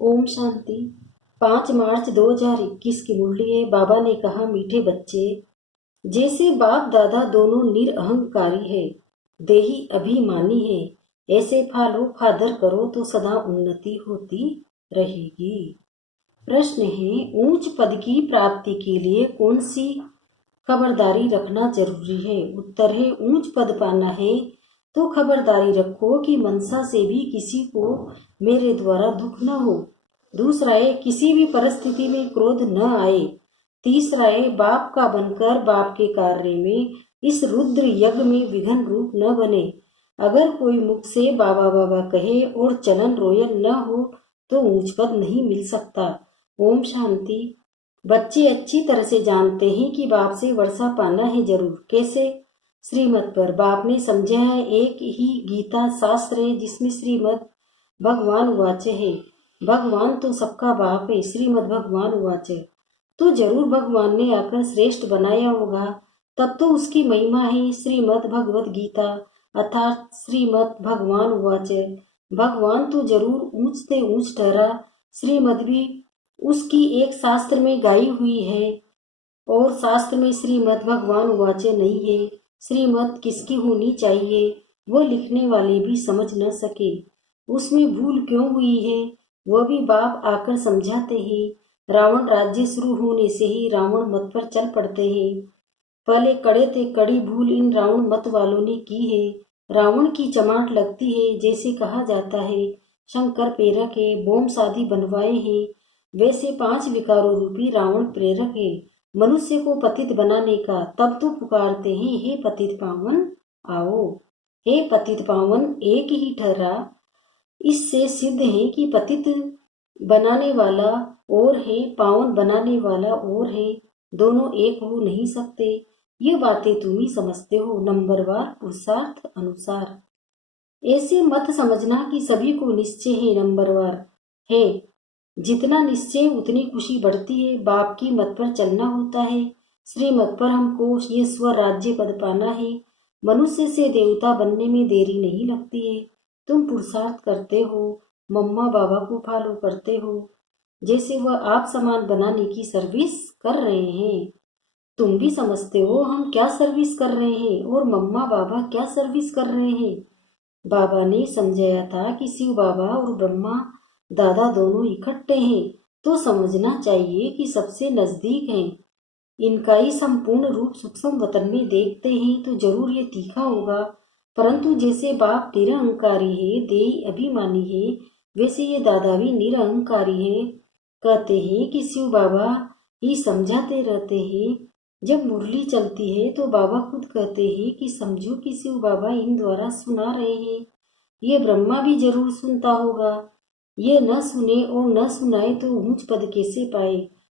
ओम शांति। 5 मार्च 2021 की मुरली है। बाबा ने कहा, मीठे बच्चे, जैसे बाप दादा दोनों निरअहंकारी है, देही अभिमानी है, ऐसे फॉलो फादर करो तो सदा उन्नति होती रहेगी। प्रश्न है, ऊंच पद की प्राप्ति के लिए कौन सी खबरदारी रखना जरूरी है? उत्तर है, ऊंच पद पाना है तो खबरदारी रखो कि मनसा से भी किसी को मेरे द्वारा दुख न हो। दूसरा है, किसी भी परिस्थिति में क्रोध न आए। तीसरा है, बाप का बनकर बाप के कार्य में इस रुद्र यज्ञ में विघ्न रूप न बने। अगर कोई मुख से बाबा बाबा कहे और चलन रोयल न हो तो ऊंच पद नहीं मिल सकता। ओम शांति। बच्चे अच्छी तरह से जानते हैं कि बाप से वर्षा पाना है जरूर। कैसे? श्रीमत पर बाप ने समझा है, एक ही गीता शास्त्र है जिसमें श्रीमद भगवान उवाच है। भगवान तो सबका बाप है। श्रीमद भगवान उवाच, तो जरूर भगवान ने आकर श्रेष्ठ बनाया होगा, तब तो उसकी महिमा है। श्रीमद भगवत गीता अर्थात श्रीमद भगवान उवाच, भगवान तो जरूर ऊंच से ऊंच ठहरा। श्रीमद भी उसकी एक शास्त्र में गाई हुई है और शास्त्र में श्रीमद भगवान उवाच नहीं है। श्रीमद किसकी होनी चाहिए वो लिखने वाले भी समझ न सके। उसमें भूल क्यों हुई है वह भी बाप आकर समझाते हैं। रावण राज्य शुरू होने से ही रावण मत पर चल पड़ते हैं। पहले कड़े थे कड़ी भूल इन रावण मत वालों ने की है। रावण की चमाट लगती है, जैसे कहा जाता है शंकर प्रेरक है, बोम शादी बनवाए हैं। वैसे 5 विकारों रूपी रावण प्रेरक है मनुष्य को पतित बनाने का। तब तो पुकारते हैं, हे पतित पावन आओ। हे पतित पावन एक ही ठहरा। इससे सिद्ध है कि पतित बनाने वाला और है, पावन बनाने वाला और है, दोनों एक हो नहीं सकते। ये बातें तुम ही समझते हो। नंबरवार पुरुषार्थ अनुसार ऐसे मत समझना कि सभी को निश्चय है। नंबरवार है, जितना निश्चय उतनी खुशी बढ़ती है। बाप की मत पर चलना होता है। श्रीमत पर हमको ये स्वर राज्य पद पाना है। मनुष्य से देवता बनने में देरी नहीं लगती है। तुम पुरुषार्थ करते हो, मम्मा बाबा को फॉलो करते हो, जैसे वह आप समान बनाने की सर्विस कर रहे हैं। तुम भी समझते हो हम क्या सर्विस कर रहे हैं और मम्मा बाबा क्या सर्विस कर रहे हैं। बाबा ने समझाया था कि शिव बाबा और ब्रह्मा दादा दोनों इकट्ठे हैं, तो समझना चाहिए कि सबसे नजदीक हैं। इनका ही संपूर्ण रूप सूक्ष्म वतन में देखते हैं तो जरूर ये तीखा होगा। परंतु जैसे बाप निरअहंकारी है, देही अभिमानी है, वैसे ये दादा भी निरअहंकारी है। कहते हैं कि शिव बाबा ही समझाते रहते हैं। जब मुरली चलती है तो बाबा खुद कहते हैं कि समझो कि शिव बाबा इन द्वारा सुना रहे हैं। ये ब्रह्मा भी जरूर सुनता होगा। ये न सुने और न सुनाए तो ऊंच पद कैसे पाए?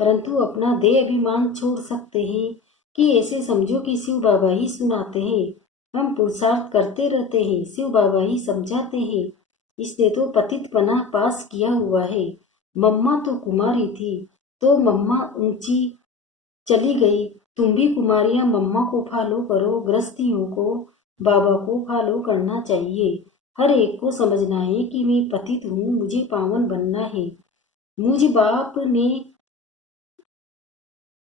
परंतु अपना देह अभिमान छोड़ सकते हैं कि ऐसे समझो कि शिव बाबा ही सुनाते हैं। हम पुरुषार्थ करते रहते हैं, शिव बाबा ही समझाते हैं। इसने तो पतितपना पास किया हुआ है। मम्मा तो कुमारी थी तो मम्मा ऊंची चली गई। तुम भी कुमारियां मम्मा को फॉलो करो। गृहस्थियों को बाबा को फॉलो करना चाहिए। हर एक को समझना है कि मैं पतित हूँ, मुझे पावन बनना है। मुझे बाप ने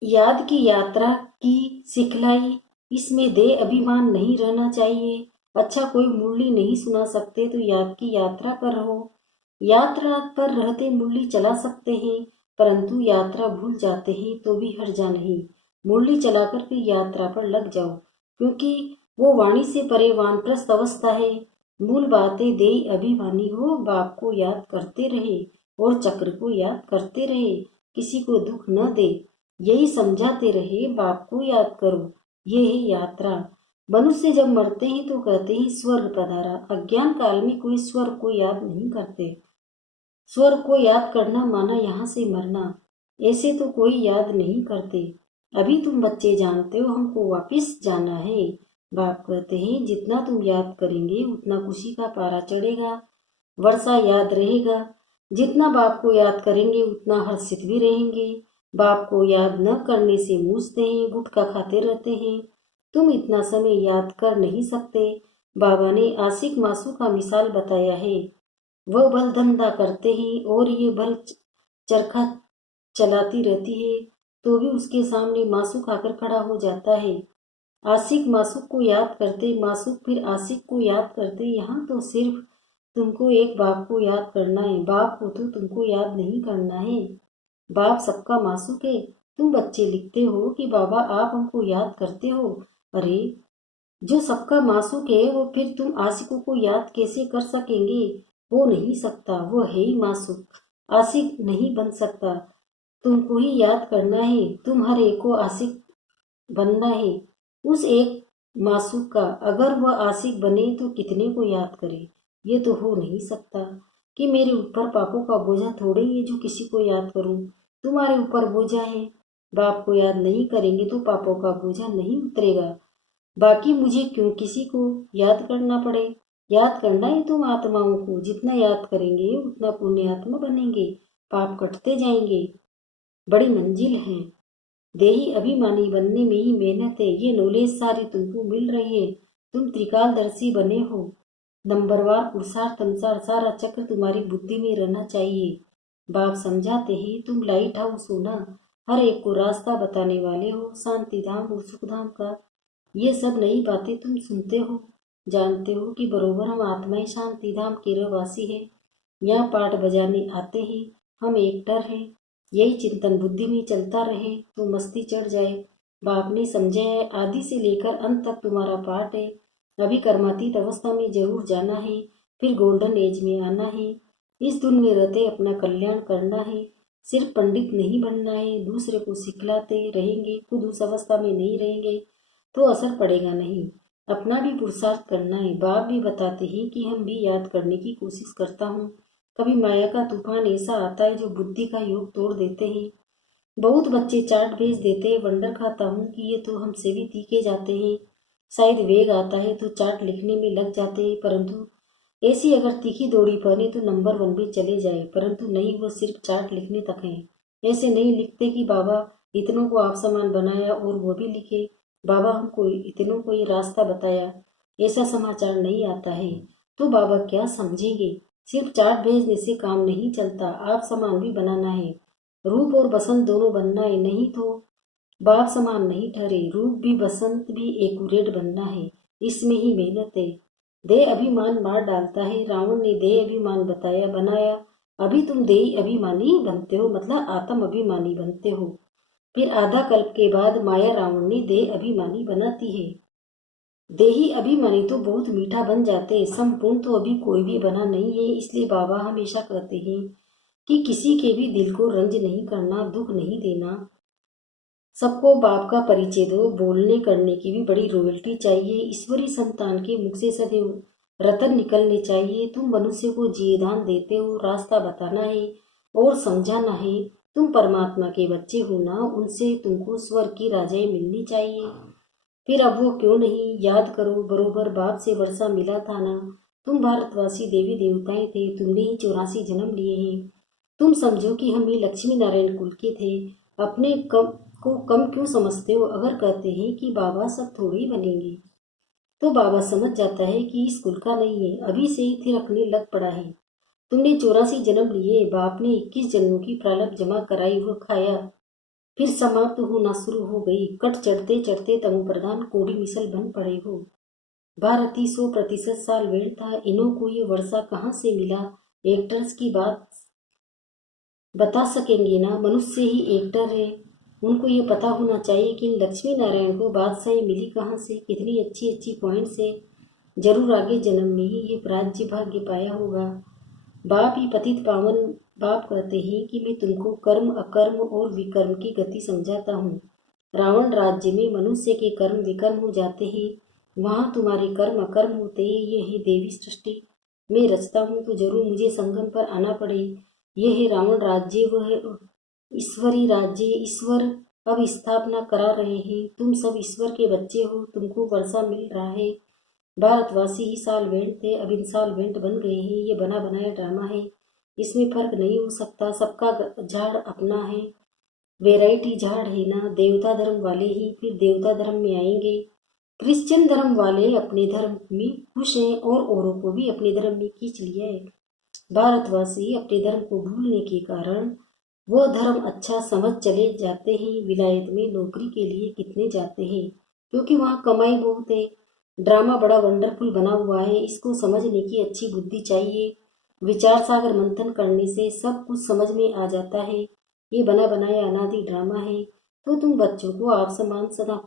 याद की यात्रा की सिखलाई। इसमें देह अभिमान नहीं रहना चाहिए। अच्छा, कोई मुरली नहीं सुना सकते तो याद की यात्रा पर रहो। यात्रा पर रहते मुरली चला सकते हैं, परंतु यात्रा भूल जाते हैं तो भी हर्जा नहीं। मुरली चलाकर फिर यात्रा पर लग जाओ, क्योंकि वो वाणी से परे वानप्रस्थ अवस्था है। मूल बातें देह अभिमानी हो, बाप को याद करते रहे और चक्र को याद करते रहे, किसी को दुख न दे, यही समझाते रहे। बाप को याद करो, ये है यात्रा। मनुष्य जब मरते हैं तो कहते हैं स्वर्ग पधारा। अज्ञान काल में कोई स्वर्ग को याद नहीं करते। स्वर्ग को याद करना माना यहाँ से मरना, ऐसे तो कोई याद नहीं करते। अभी तुम बच्चे जानते हो हमको वापिस जाना है। बाप कहते हैं जितना तुम याद करेंगे उतना खुशी का पारा चढ़ेगा, वर्षा याद रहेगा। जितना बाप को याद करेंगे उतना हर्षित भी रहेंगे। बाप को याद न करने से मूझते हैं, गुटखा खाते रहते हैं। तुम इतना समय याद कर नहीं सकते। बाबा ने आशिक मासू का मिसाल बताया है। वह बल धंधा करते हैं और ये बल चरखा चलाती रहती है, तो भी उसके सामने मासूक आकर खड़ा हो जाता है। आशिक मासूक को याद करते, मासूक फिर आशिक को याद करते। यहाँ तो सिर्फ तुमको एक बाप को याद करना है, बाप को तो तुमको याद नहीं करना है। बाप सबका मासूक है। तुम बच्चे लिखते हो कि बाबा आप हमको याद करते हो। अरे, जो सबका मासूक है वो फिर तुम आशिकों को याद कैसे कर सकेंगे? हो नहीं सकता, वो है ही मासूक, आशिक नहीं बन सकता। तुमको ही याद करना है, तुम हर एक को आशिक बनना है उस एक मासूक का। अगर वह आशिक बने तो कितने को याद करे? ये तो हो नहीं सकता कि मेरे ऊपर पापों का बोझा थोड़े ही है जो किसी को याद करूं। तुम्हारे ऊपर बोझा है, बाप को याद नहीं करेंगे तो पापों का बोझा नहीं उतरेगा। बाकी मुझे क्यों किसी को याद करना पड़े? याद करना है तुम आत्माओं को, जितना याद करेंगे उतना पुण्यात्मा बनेंगे, पाप कटते जाएंगे। बड़ी मंजिल है, देही अभिमानी बनने में ही मेहनत है। ये नॉलेज सारी तुमको मिल रही है, तुम त्रिकालदर्शी बने हो। नंबरवार पुरुषार्थ अनुसार सारा चक्र तुम्हारी बुद्धि में रहना चाहिए। बाप समझाते ही तुम लाइट हाउस हो ना, हर एक को रास्ता बताने वाले हो, शांति धाम और सुख धाम का। ये सब नई बातें तुम सुनते हो, जानते हो कि बरोबर हम आत्माएं शांति धाम के रहवासी हैं। यहाँ पाठ बजाने आते हैं, हम एक्टर हैं। यही चिंतन बुद्धि में चलता रहे तो मस्ती चढ़ जाए। बाप ने समझा है, आदि से लेकर अंत तक तुम्हारा पाठ है। अभी कर्मातीत अवस्था में जरूर जाना है, फिर गोल्डन एज में आना है। इस धुन में रहते अपना कल्याण करना है। सिर्फ पंडित नहीं बनना है, दूसरे को सिखलाते रहेंगे, खुद उस अवस्था में नहीं रहेंगे तो असर पड़ेगा नहीं। अपना भी पुरुषार्थ करना है। बाप भी बताते हैं कि हम भी याद करने की कोशिश करता हूँ। कभी माया का तूफान ऐसा आता है जो बुद्धि का योग तोड़ देते हैं। बहुत बच्चे चार्ट भेज देते हैं, वंडर खाता हूँ कि ये तो हमसे भी तीखे जाते हैं। शायद वेग आता है तो चार्ट लिखने में लग जाते हैं, परंतु ऐसी अगर तीखी दौड़ी पहने तो नंबर 1 भी चले जाए, परंतु नहीं, वो सिर्फ चार्ट लिखने तक है। ऐसे नहीं लिखते कि बाबा इतनों को आप समान बनाया और वो भी लिखे, बाबा हमको इतनों को ये रास्ता बताया, ऐसा समाचार नहीं आता है। तो बाबा क्या समझेंगे? सिर्फ चार्ट भेजने से काम नहीं चलता, आप समान भी बनाना है। रूप और बसंत दोनों बनना है, नहीं तो बाप समान नहीं ठहरे। रूप भी बसंत भी एक्यूरेट बनना है, इसमें ही मेहनत है। देह अभिमान मार डालता है। रावण ने देह अभिमान बताया बनाया, अभी तुम देही अभिमानी बनते हो, मतलब आत्म अभिमानी बनते हो। फिर आधा कल्प के बाद माया रावण ने देह अभिमानी बनाती है। देही अभिमानी तो बहुत मीठा बन जाते हैं, संपूर्ण तो अभी कोई भी बना नहीं है। इसलिए बाबा हमेशा कहते हैं कि किसी के भी दिल को रंज नहीं करना, दुख नहीं देना। सबको बाप का परिचय दो। बोलने करने की भी बड़ी रॉयल्टी चाहिए। ईश्वरी संतान के मुख से सदैव रतन निकलने चाहिए। तुम मनुष्य को जिये दान देते हो, रास्ता बताना है और समझाना है। तुम परमात्मा के बच्चे हो ना, उनसे तुमको स्वर्ग की राजाएं मिलनी चाहिए। फिर अब वो क्यों नहीं याद करो, बरोबर बाप से वर्षा मिला था ना। तुम भारतवासी देवी देवताएं थे, तुमने ही 84 जन्म लिए हैं। तुम समझो कि हम ही लक्ष्मी नारायण कुल के थे। अपने कम क्यों समझते हो? अगर कहते हैं कि बाबा सब थोड़ी ही बनेंगे, तो बाबा समझ जाता है कि इस कुल का नहीं है, अभी से ही थिरकने लग पड़ा है। तुमने 84 जन्म लिए, बाप ने 21 जन्मों की प्रारब्ध जमा कराई, वो खाया, फिर समाप्त होना शुरू हो गई। कट चढ़ते चढ़ते तमो प्रधान कोड़ी मिसल बन पड़े हो। भारती 100% सालवेंट था, इन्हों को ये वर्षा कहाँ से मिला? एक्टर्स की बात बता सकेंगे ना, मनुष्य ही एक्टर है। उनको ये पता होना चाहिए कि इन लक्ष्मी नारायण को बादशाही मिली कहाँ से, कितनी अच्छी अच्छी पॉइंट से। जरूर आगे जन्म में ही ये राज्य भाग्य पाया होगा। बाप ही पतित पावन बाप कहते हैं कि मैं तुमको कर्म अकर्म और विकर्म की गति समझाता हूँ। रावण राज्य में मनुष्य के कर्म विकर्म हो जाते हैं, वहाँ तुम्हारे कर्म अकर्म होते हैं। ये है देवी सृष्टि, मैं रचता हूँ तो जरूर मुझे संगम पर आना पड़े। ये है रावण राज्य, वह है ईश्वरी राज्य। ईश्वर अब स्थापना करा रहे हैं, तुम सब ईश्वर के बच्चे हो, तुमको वर्षा मिल रहा है। भारतवासी ही सालवेंट थे, अब इंसालवेंट बन गए हैं। ये बना बनाया ड्रामा है, इसमें फर्क नहीं हो सकता। सबका झाड़ अपना है, वेराइटी झाड़ है ना। देवता धर्म वाले ही फिर देवता धर्म में आएंगे। क्रिश्चियन धर्म वाले अपने धर्म में खुश हैं और औरों को भी अपने धर्म में खींच लिया है। भारतवासी अपने धर्म को भूलने के कारण वो धर्म अच्छा समझ चले जाते हैं। विलायत में नौकरी के लिए कितने जाते हैं, क्योंकि वहाँ कमाई बहुत है। ड्रामा बड़ा वंडरफुल बना हुआ है, इसको समझने की अच्छी बुद्धि चाहिए। विचार सागर मंथन करने से सब कुछ समझ में आ जाता है। ये बना बनाया अनादि ड्रामा है, तो तुम बच्चों को आप समान सदा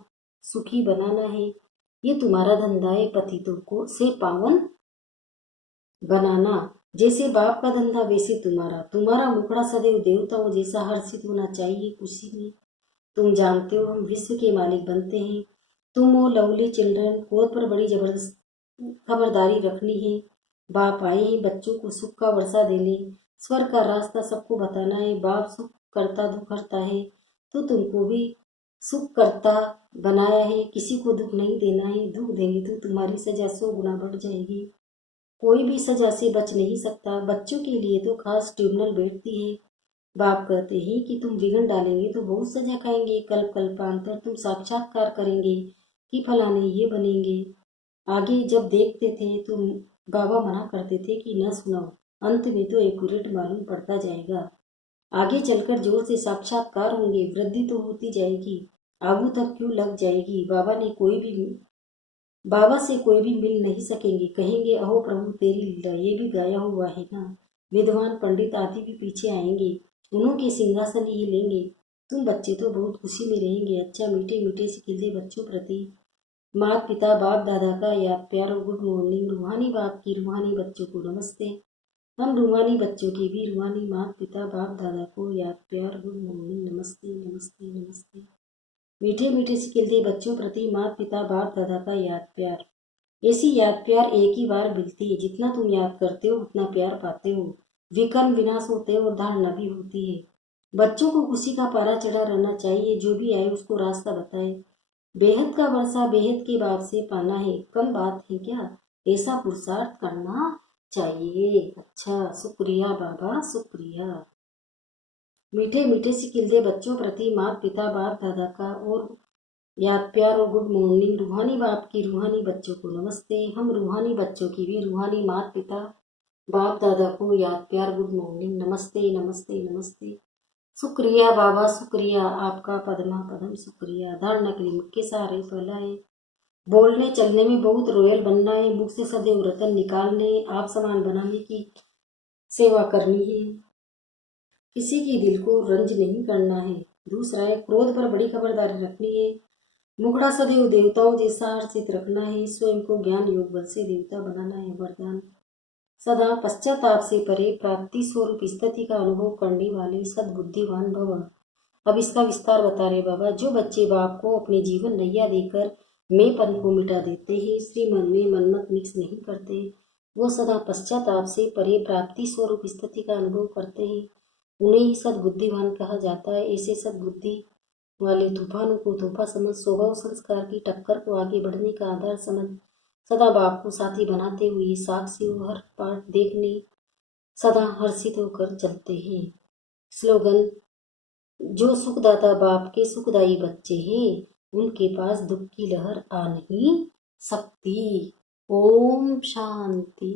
सुखी बनाना है। ये तुम्हारा धंधा है, पतितों को से पावन बनाना। जैसे बाप का धंधा वैसे तुम्हारा मुखड़ा सदैव देवताओं जैसा हर्षित होना चाहिए खुशी में। तुम जानते हो हम विश्व के मालिक बनते हैं। तुम हो लवली चिल्ड्रन, कोर्ट पर बड़ी जबरदस्त खबरदारी रखनी है। बाप आए हैं बच्चों को सुख का वर्षा देने, स्वर्ग का रास्ता सबको बताना है। बाप सुख करता दुख करता है, तो तुमको भी सुख करता बनाया है। किसी को दुख नहीं देना है, दुख देंगे तो तुम्हारी सजा 100 गुना बढ़ जाएगी। कोई भी सजा से बच नहीं सकता। बच्चों के लिए तो खास ट्रिब्यूनल बैठती है। बाप कहते हैं कि तुम विघन डालेंगे तो बहुत सजा खाएंगे। कल्प कल्पांतर तुम साक्षात्कार करेंगे कि फलाने ये बनेंगे। आगे जब देखते थे तो बाबा मना करते थे कि न सुनाओ, अंत में तो एक्यूरेट मालूम पड़ता जाएगा। आगे चलकर जोर से साक्षात्कार होंगे, वृद्धि तो होती जाएगी, आगू तक क्यों लग जाएगी। बाबा से कोई भी मिल नहीं सकेंगे, कहेंगे अहो प्रभु तेरी लीला। ये भी गाया हुआ है ना। विद्वान पंडित आदि भी पीछे आएंगे, उन्हों के सिंहासन ही लेंगे। तुम बच्चे तो बहुत खुशी में रहेंगे। अच्छा, मीठे मीठे से खिले बच्चों प्रति माता पिता बाप दादा का याद प्यार और गुड मॉर्निंग। रूहानी बाप की रूहानी बच्चों को नमस्ते। हम रूहानी बच्चों की भी रूहानी माता पिता बाप दादा को याद प्यार गुड मॉर्निंग नमस्ते नमस्ते नमस्ते। मीठे मीठे से खिलते बच्चों प्रति माता पिता बाप दादा का याद प्यार। ऐसी याद प्यार एक ही बार मिलती है। जितना तुम याद करते हो उतना प्यार पाते हो। विकर्म विनाश होते हो और धारणा भी होती है। बच्चों को खुशी का पारा चढ़ा रहना चाहिए। जो भी आए उसको रास्ता बताए। बेहद का वर्षा बेहद के बाद से पाना है, कम बात है क्या। ऐसा पुरुषार्थ करना चाहिए। अच्छा, शुक्रिया बाबा शुक्रिया। मीठे मीठे से खिलते बच्चों प्रति माता पिता बाप दादा का और याद प्यार और गुड मॉर्निंग। रूहानी बाप की रूहानी बच्चों को नमस्ते। हम रूहानी बच्चों की भी रूहानी माता पिता बाप दादा को याद प्यार गुड मॉर्निंग नमस्ते नमस्ते नमस्ते। शुक्रिया बाबा शुक्रिया, आपका पदमा पदम शुक्रिया। धारणा के लिए मुख के सहारे फैलाए। बोलने चलने में बहुत रॉयल बनना है। मुख से सदैव रतन निकालने, आप समान बनाने की सेवा करनी है। किसी की दिल को रंज नहीं करना है। दूसरा है, क्रोध पर बड़ी खबरदारी रखनी है। मुखड़ा सदैव देवताओं जैसा हर्षित रखना है। स्वयं को ज्ञान योग बल से देवता बनाना है। वरदान, सदा पश्चाताप से परे प्राप्ति स्वरूप स्थिति का अनुभव करने वाले सद्बुद्धिवान भव। अब इसका विस्तार बता रहे बाबा। जो बच्चे बाप को अपने जीवन नैया देकर मैंपन को मिटा देते हैं, श्रीमन में मनमत मिक्स नहीं करते, वो सदा पश्चाताप से परे प्राप्ति स्वरूप स्थिति का अनुभव करते हैं। उन्हें ही सद्बुद्धिवान कहा जाता है। ऐसे सद्बुद्धि वाले तूफानों को तूफा समझ, स्वभाव संस्कार की टक्कर को आगे बढ़ने का आधार समझ, सदा बाप को साथी बनाते हुए साक्षी हर पाठ देखने सदा हर्षित होकर चलते हैं। स्लोगन, जो सुखदाता बाप के सुखदायी बच्चे हैं, उनके पास दुख की लहर आ नहीं सकती। ओम शांति।